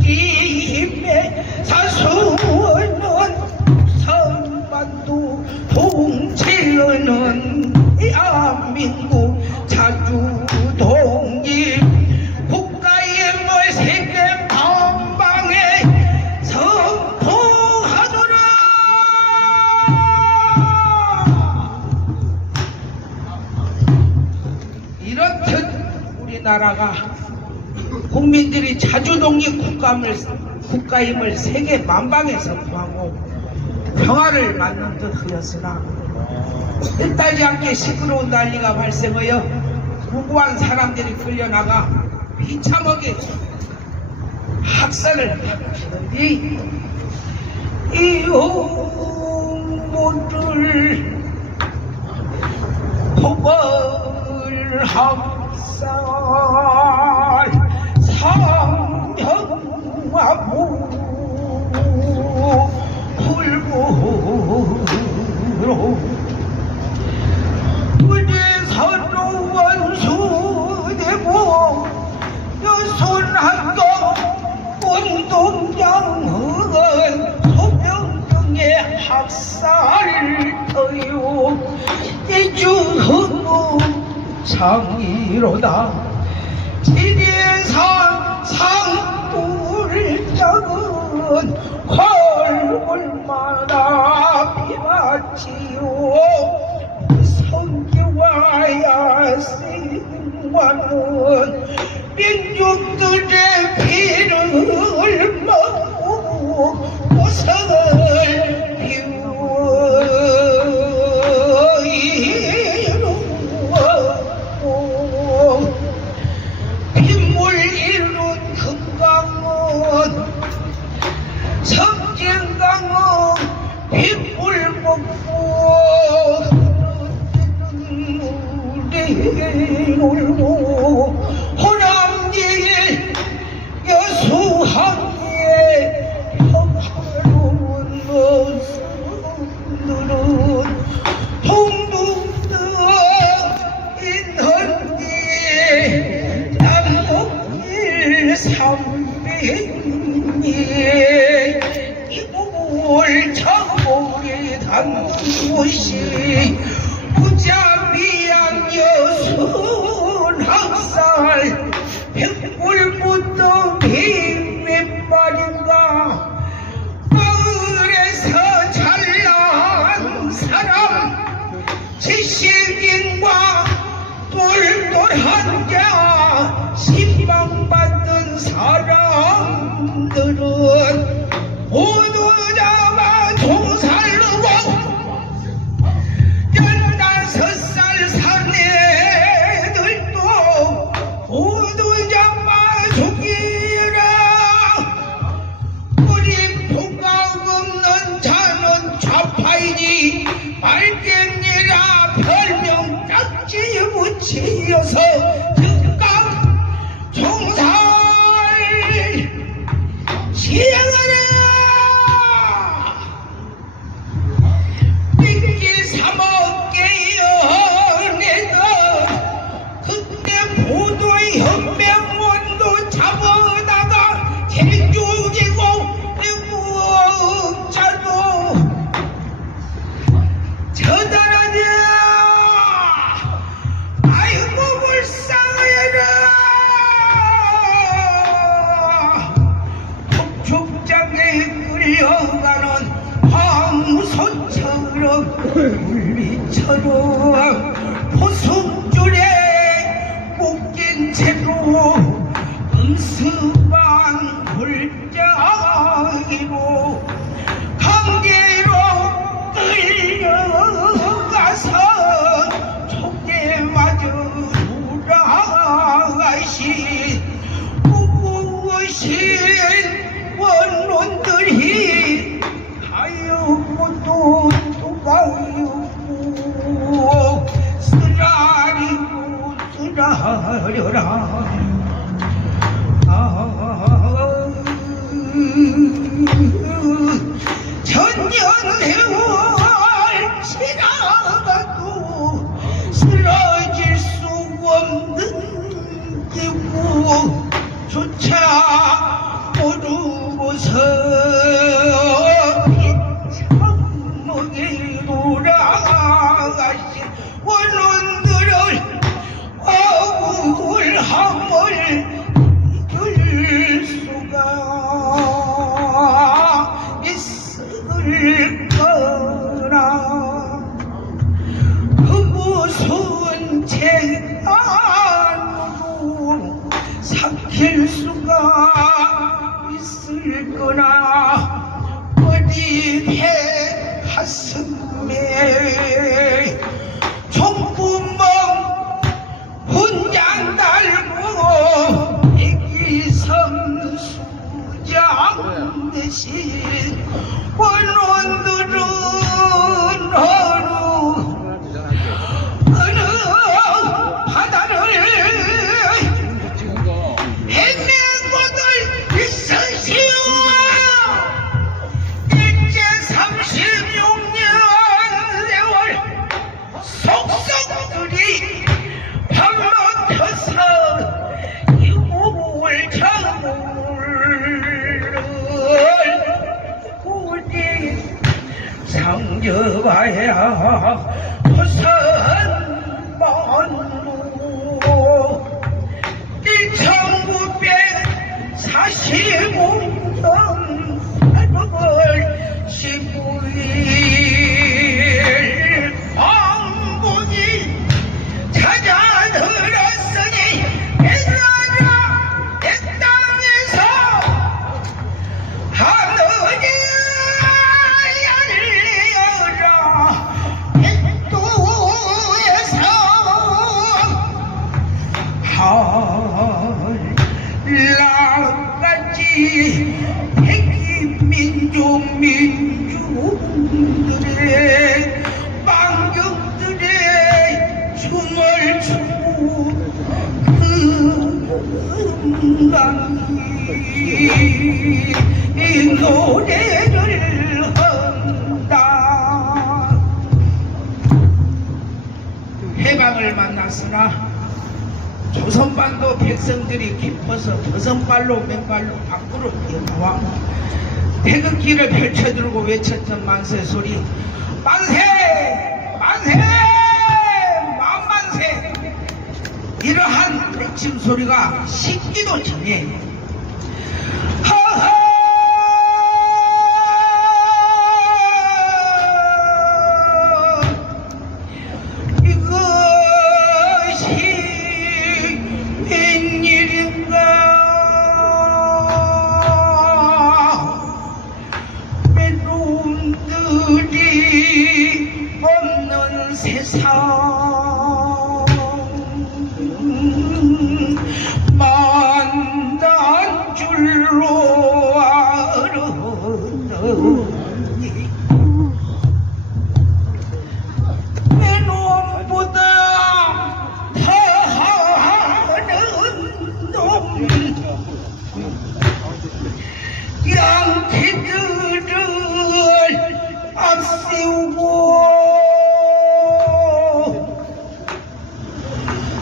힘의 사수는 선반도 통치는 대한민국 자주독립 국가임을 세계 방방에 선포하노라. 이렇듯 우리나라가 국민들이 자주독립 국가임을 세계 만방에 선포하고 평화를 맞는 듯 하였으나 뜻하지 않게 시끄러운 난리가 발생하여 무고한 사람들이 끌려나가 비참하게 학살을 하는데 이 홍모를 포벌 학살 상형화부 불구로 우리 서로 원수되고 여순학교 운동장은 소병등의 학살터요 이주흥우 장이로다 지리산 상불장은 헐울마다 비맞지요 성기와야 생활은 민족들의 피를 먹고 고성을 이루었고 빗물 이룬 금강은 석진강은 빗물 먹고 눈물이 울고 호남길 선배님 이국을 저고리 닿는 곳이 부자비양 여순 학살 백불부터 백몇 말인가 마을에서 잘난 사람 지식인과 똘똘한 자 신망받는 사람들은 모두 잡아 종살르고 15살 사내들도 모두 잡아 죽이라. 우리 복각 없는 자는 좌파이니 말갱이라 별명 짝지 붙이어서 즉각 총살 시행하라. 빚기 3억 개연에도 그때 보도의 혁명원도 잡아다가 제죽이고 무자도 저들하냐. 아이고 불쌍해라. 폭죽장에 끌려가는 황소처럼 물리처럼 포승줄에 묶인 채로 음습한 불장이로 강제로 끌려가서 총에 맞아 돌아가신 무엇이 원론들이 하였고 또 가였고 쓰라리고 쓰라려라. 천년세월 지나가도 쓰러질 수 없는 기구 조차 모르고서 참먹이 돌아가신 원론들을 억울함을 이길 수가 있을 거라. 그 무슨 재난으로 삭힐 수가 있을 거나. 어디 배 가슴에 총구멍 훈장 달고 백이선수장 대신 원론들은 어느 바다를 해내고들 있으시오. 일제 36년 세월 속속들이 발로 펴서 이국을 저물을 상접하야 호선만루 1945년 8월 15일 왕군이 찾아들었으니 얘들아 내 땅에서 하늘이 열려라. 백두에서 한라같이 민중들의 망경들의 춤을 추고 그 음감이 이 노래를 한다. 해방을 만났으나 조선반도 백성들이 깊어서 버선발로 맨발로 밖으로 뛰어나와 태극기를 펼쳐들고 외쳤던 만세 소리, 만세! 만세! 만만세! 이러한 외침 소리가 식기도 전에 하하! 없는 세상 만난 줄로 알았더니 내 놈보다 더하는 놈 양키들을 앞세우고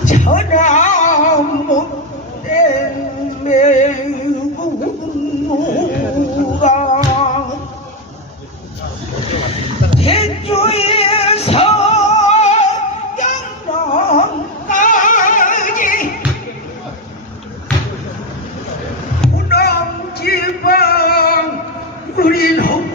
전화 못된 매국노가 대조에서 양남까지 호남지방 우린 하고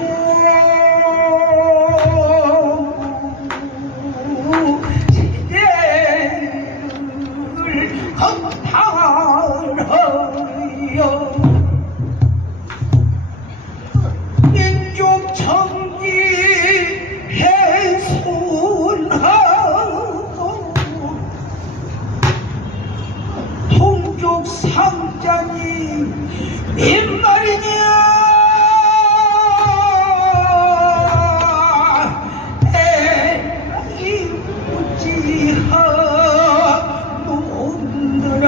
민족 정기 훼손하고 동족 상자니 몇 말이냐 애이 무지하 놈들아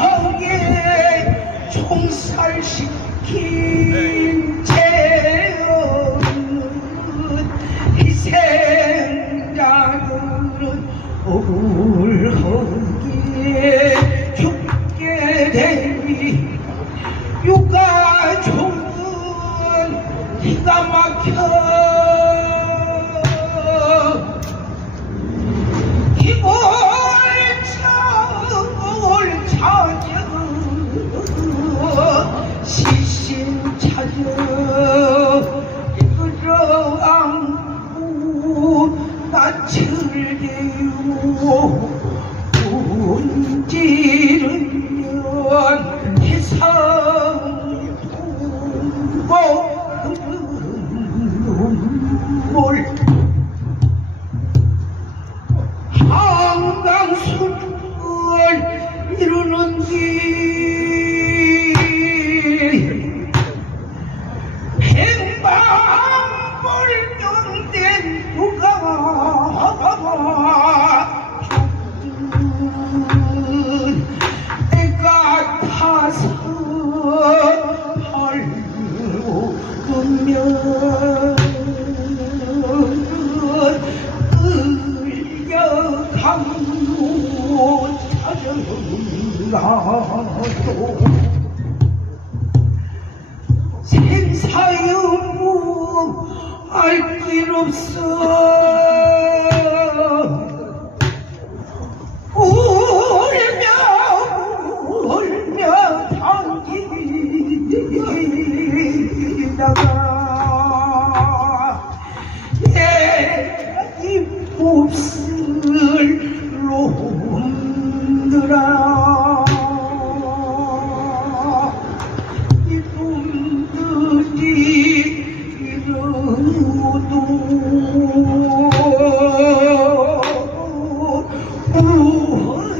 잔인하게 총살시킨 죄없는 희생자들은 억울하게 죽게 되니 유가족은 기가 막혀 이골 찾아 시신 찾아 끌어안고 낯을 대고 운지르면 해상 두고 눈물 한강수를 이루는 길 행방불명된 누가 죽은 내가 타서 팔고 두면 강로 찾아가도 생사여부 알 길 없어 울며 당기다가 내 입없을 놈들아 이놈들이 이러도 우리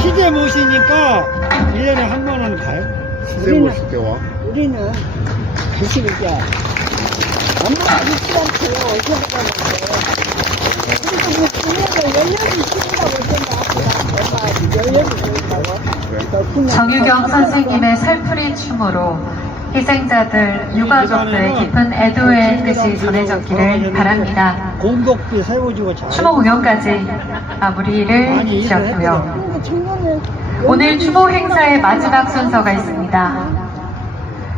시대 모시니까 1년에 한 번은 가요. 시대 모실 때 와. 우리는 드시니까 엄마가 있지 않고요. 어디서 가는데. 그리고 뭐 김수정 선생님의 살풀이 춤으로 희생자들, 유가족들의 깊은 애도의 뜻이 전해졌기를 바랍니다. 공덕비 세워주고 잘. 추모 공연까지 마무리를 지었고요. 오늘 추모 행사의 마지막 순서가 있습니다.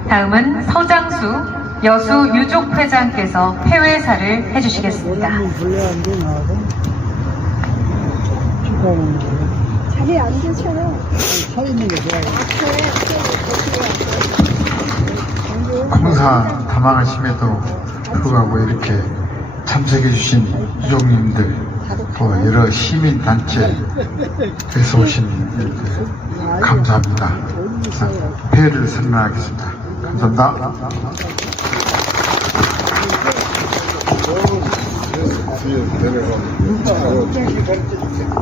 다음은 서장수 여수 유족회장께서 폐회사를 해주시겠습니다. 자리 앉으셔요. 서 있는 게 좋아요. 공사 다망하심에도 불구하고 이렇게 참석해주신 유족님들, 또 여러 시민단체에서 오신 이렇게 감사합니다. 폐회를 선언하겠습니다. 감사합니다.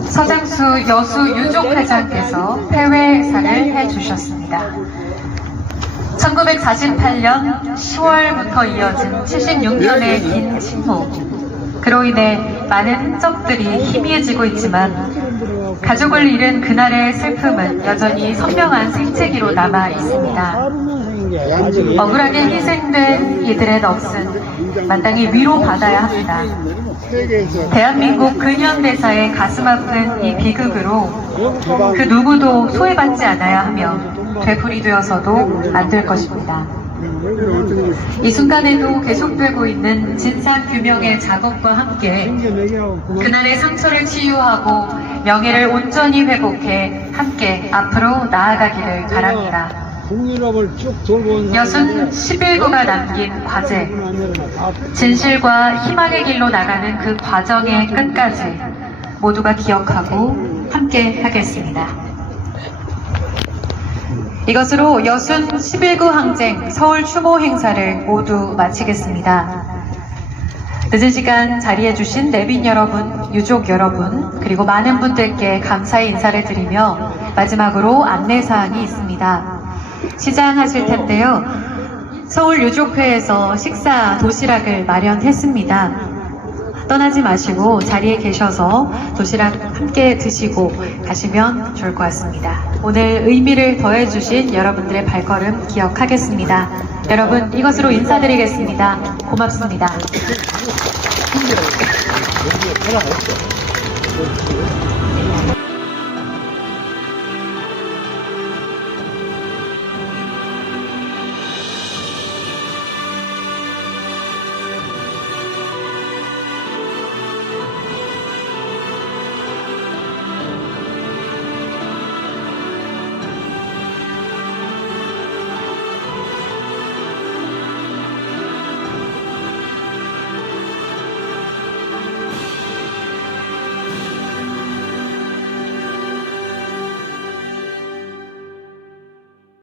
서장수 여수 유족회장께서 폐회사를 해주셨습니다. 1948년 10월부터 이어진 76년의 긴 침묵. 그로 인해 많은 흔적들이 희미해지고 있지만 가족을 잃은 그날의 슬픔은 여전히 선명한 생채기로 남아 있습니다. 억울하게 희생된 이들의 넋은 마땅히 위로받아야 합니다. 대한민국 근현대사의 가슴 아픈 이 비극으로 그 누구도 소외받지 않아야 하며 되풀이되어서도 안 될 것입니다. 이 순간에도 계속되고 있는 진상규명의 작업과 함께 그날의 상처를 치유하고 명예를 온전히 회복해 함께 앞으로 나아가기를 바랍니다. 여순 11구가 남긴 과제, 진실과 희망의 길로 나가는 그 과정의 끝까지 모두가 기억하고 함께 하겠습니다. 이것으로 여순 11구 항쟁 서울 추모 행사를 모두 마치겠습니다. 늦은 시간 자리해주신 내빈 여러분, 유족 여러분, 그리고 많은 분들께 감사의 인사를 드리며 마지막으로 안내사항이 있습니다. 시작하실 텐데요. 서울 유족회에서 식사 도시락을 마련했습니다. 떠나지 마시고 자리에 계셔서 도시락 함께 드시고 가시면 좋을 것 같습니다. 오늘 의미를 더해주신 여러분들의 발걸음 기억하겠습니다. 여러분, 이것으로 인사드리겠습니다. 고맙습니다.